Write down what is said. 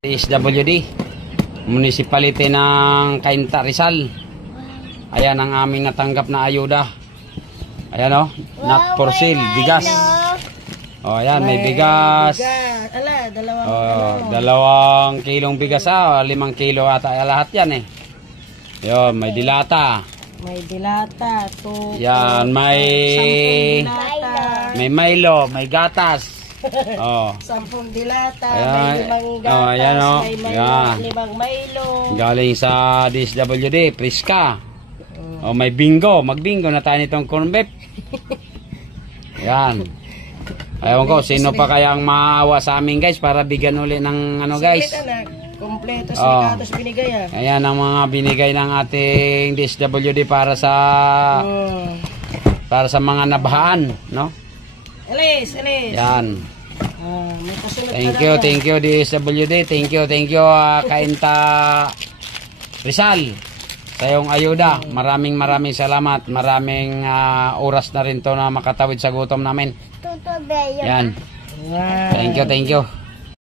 DSWD Municipality ng Cainta, Rizal. Ayan ang aming natanggap na ayuda. Ayan o, not for sale, bigas. O ayan, may bigas. Ala, dalawang kilong bigas, 5 kilo ata lahat yan eh. Yun, may dilata. May dilata, yan, may Milo, may gatas. 10 dilata, ayan, may 5 gatas, ayan, may 5 Milo. Galing sa DSWD, Priska. May bingo, magbingo na tayo nitong corn beef. Yan. Ayaw ko, sino pa kaya ang maawa sa amin guys para bigyan uli ng ano guys. Kompleto sa gatas binigay ah. Ayan ang mga binigay ng ating DSWD para sa mga nabahaan, no? Alis. Yan. Thank you DSWD. Thank you Cainta Rizal sa iyong ayuda. Maraming salamat. Maraming oras na rin to na makatawid sa gutom namin. Yan. Thank you.